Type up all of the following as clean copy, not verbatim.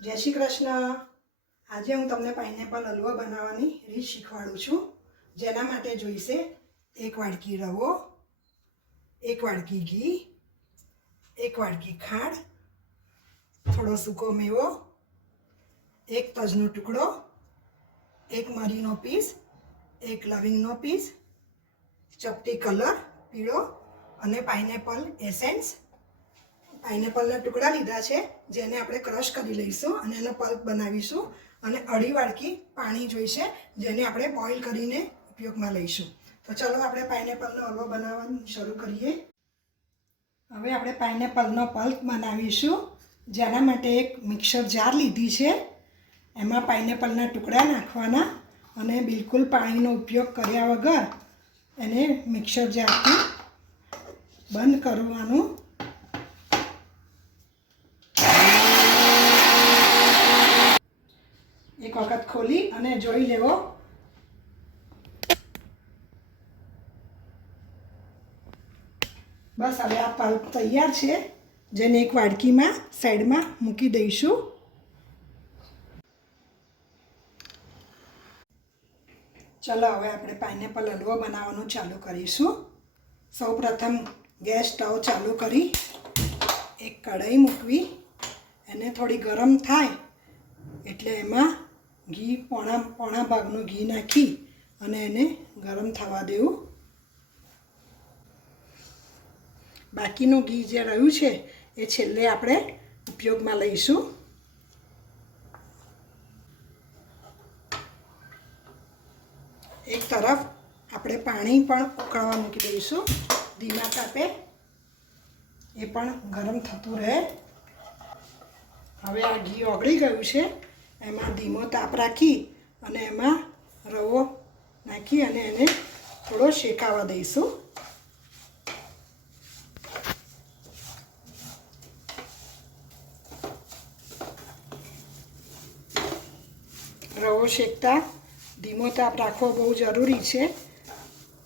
જય શ્રી કૃષ્ણ। આજે હું તમને પાઇનેપલ હલવો બનાવવાની રીત શીખવાડું છું। જેના માટે જોઈશે 1 વાડકી રવો, 1 વાડકી ઘી, 1 વાડકી ખાંડ, થોડો સૂકો મેવો, 1 તજનો ટુકડો, 1 મરીનો પીસ, 1 લવિંગનો પીસ, ચપટી કલર પીળો અને પાઇનેપલ એસેન્સ। પાઇનેપલના ટુકડા લીધા છે જેને આપણે ક્રશ કરી લઈશું અને એનો પલ્પ બનાવીશું અને અઢી વાડકી પાણી જોઈશે જેને આપણે બોઇલ કરીને ઉપયોગમાં લઈશું। તો ચલો આપણે પાઇનેપલનો હલવો બનાવવાનું શરૂ કરીએ। હવે આપણે પાઇનેપલનો પલ્પ બનાવીશું। જેના માટે એક મિક્સર જાર લીધી છે, એમાં પાઇનેપલના ટુકડા નાખવાના અને બિલકુલ પાણીનો ઉપયોગ કર્યા વગર એને મિક્સર જારથી બંધ કરવાનું। એક વખત ખોલી અને જોઈ લેવો। બસ હવે આ પલ્પ તૈયાર છે, જેને એક વાડકીમાં સાઈડમાં મૂકી દઈશું। ચલો હવે આપણે પાઇનેપલ હલવો બનાવવાનું ચાલુ કરીશું। સૌપ્રથમ ગેસ સ્ટવ ચાલુ કરી એક કઢાઈ મૂકવી, એને થોડી ગરમ થાય એટલે એમાં ઘી પોણા ભાગનું ઘી નાખી અને એને ગરમ થવા દેવું। બાકીનું ઘી જે રહ્યું છે એ છેલ્લે આપણે ઉપયોગમાં લઈશું। એક તરફ આપણે પાણી પણ ઉકળવા મૂકી દઈશું ધીમા તાપે, એ પણ ગરમ થતું રહે। હવે આ ઘી ઓગળી ગયું છે, એમાં ધીમો તાપ રાખી અને એમાં રવો નાખી અને એને થોડો શેકાવા દઈશું। રવો શેકતા ધીમો તાપ રાખવો બહુ જરૂરી છે,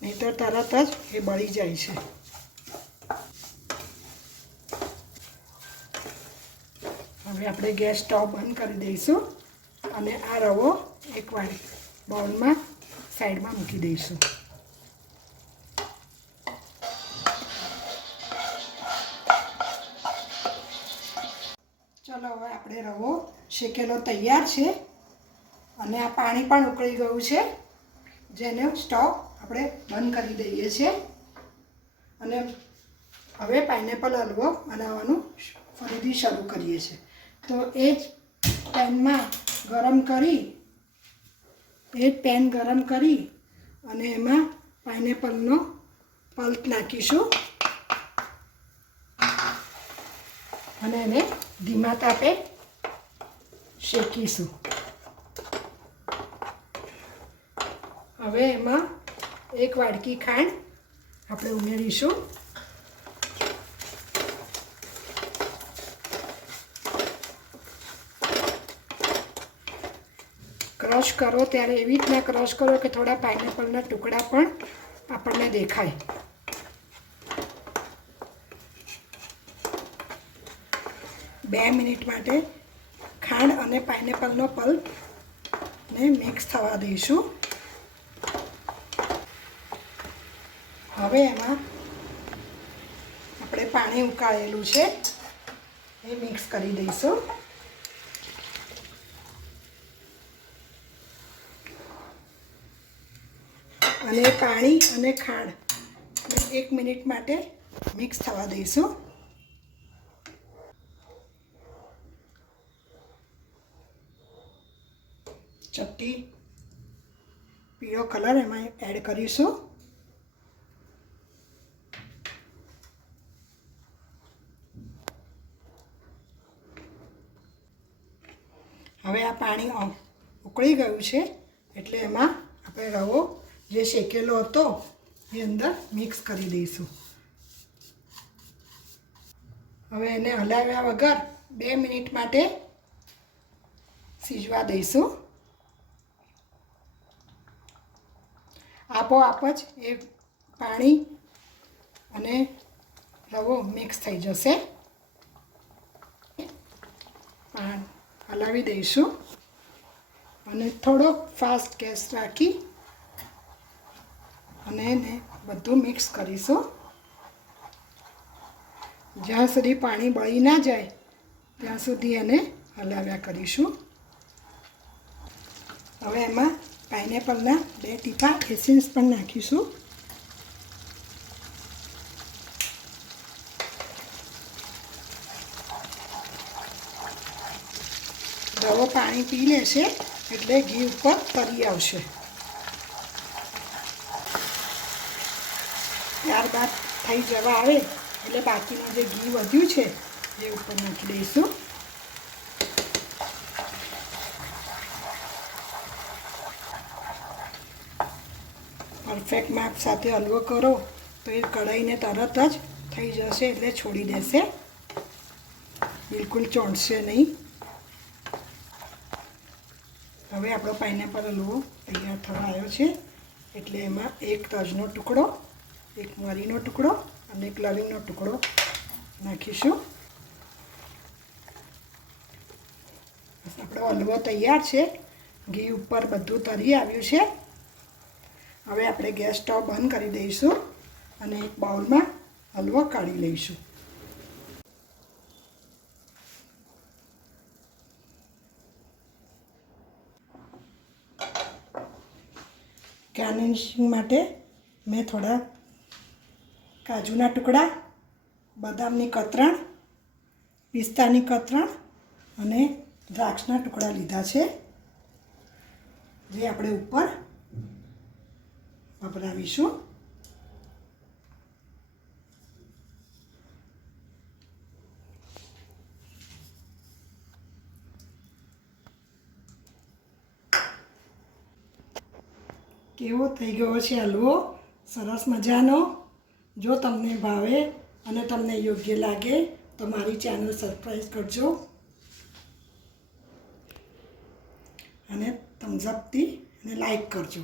નહીંતર તરત જ એ બળી જાય છે। હવે આપણે ગેસ સ્ટવ બંધ કરી દઈશું અને આ રવો એક બાઉલમાં સાઈડમાં મૂકી દઈશું। ચલો હવે આપણે રવો શેકેલો તૈયાર છે અને આ પાણી પણ ઉકળી ગયું છે, જેને સ્ટવ આપણે બંધ કરી દઈએ છીએ અને હવે પાઇનેપલ હલવો બનાવવાનું ફરીથી શરૂ કરીએ છીએ। તો એ જ પેન ગરમ કરી અને એમાં પાઇનેપલનો પલ્પ નાખીશું અને એને ધીમા તાપે શેકીશું। હવે એમાં 1 વાડકી ખાંડ આપણે ઉમેરીશું। ક્રશ કરો ત્યારે એવી રીતના ક્રશ કરો કે થોડા પાઇનેપલના ટુકડા પણ આપણને દેખાય। બે મિનિટ માટે ખાંડ અને પાઇનેપલનો પલ્પને મિક્સ થવા દઈશું। હવે એમાં આપણે પાણી ઉકાળેલું છે એ મિક્સ કરી દઈશું અને પાણી અને ખાંડ 1 મિનિટ માટે મિક્સ થવા દઈશું। ચપટી પીળો કલર એમાં એડ કરીશું। હવે આ પાણી ઉકળી ગયું છે એટલે એમાં આપણે રવો જે શેકેલો હતો એ અંદર મિક્સ કરી દઈશું। હવે એને હલાવ્યા વગર 2 મિનિટ માટે સિજવા દઈશું। આપોઆપ જ એ પાણી અને રવો મિક્સ થઈ જશે। હલાવી દઈશું અને થોડોક ફાસ્ટ ગેસ રાખી અને એને બધું મિક્સ કરીશું. જ્યાં સુધી પાણી બળી ના જાય ત્યાં સુધી એને હલાવ્યા કરીશું. હવે એમાં પાઇનેપલના 2 ટીપા એસેન્સ પણ નાખીશું. રવો પાણી પી લેશે એટલે ઘી ઉપર તરી આવશે. ત્યારબાદ થઈ જવા આવે એટલે બાકીનું જે ઘી વધ્યું છે એ ઉપર નાખી દઈશું. પરફેક્ટ માપ સાથે હલવો કરો તો એ કઢાઈને તરત જ થઈ જશે એટલે છોડી દેશે, બિલકુલ ચોંટશે નહીં. હવે આપણો પાઇનેપલ હલવો તૈયાર થવા આવ્યો છે એટલે એમાં 1 તજનો ટુકડો, 1 મરીનો ટુકડો અને 1 લવિંગનો ટુકડો નાખીશું. આપણો હલવો તૈયાર છે. ઘી ઉપર બધું તરી આવ્યું છે. હવે આપણે ગેસ સ્ટવ બંધ કરી દઈશું અને એક બાઉલમાં હલવો કાઢી લઈશું. ગાર્નિશિંગ માટે મેં થોડા કાજુના ટુકડા, બદામની કતરણ, પિસ્તાની કતરણ અને દ્રાક્ષના ટુકડા લીધા છે, જે આપણે ઉપર વપરાવીશું. કેવો થઈ ગયો છે હલવો, સરસ મજાનો. જો તમને ભાવે અને તમને યોગ્ય લાગે તો મારી ચેનલ સબસ્ક્રાઈબ કરજો અને થમ્સ અપથી અને લાઈક કરજો.